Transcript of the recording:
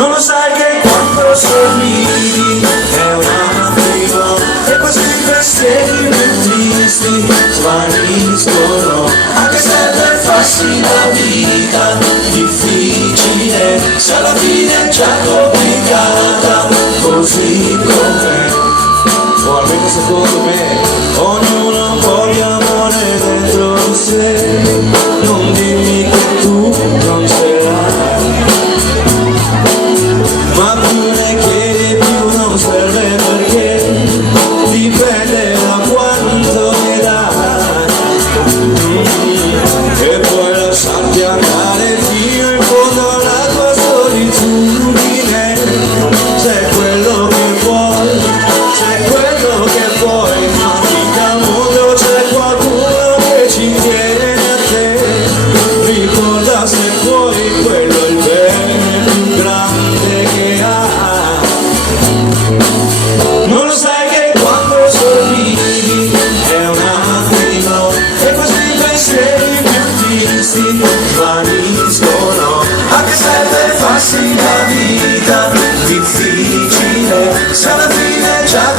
Non lo sai che quando sorridi è un attimo e questi pensieri più tristi svaniscono. Anche se per farsi la vita difficile, se alla fine è già complicata così com'è. O almeno secondo me, ognuno ha un po' di amore dentro di sé. Non dimmi che tu non ce l'hai, ma più ne chiedi più non serve, perché dipende da quanto ne dai. E poi lasciarti andare fino in fondo alla tua solitudine. Sei quello che vuoi, sei quello che vuoi, ma mica al mondo c'è qualcuno che ci tiene a te. Ricorda se puoi, quello è il bene più grande che hai. Non lo sai che quando sorridi è un attimo e questi pensieri più tristi svaniscono. Anche se per farsi la vita difficile, se alla fine è già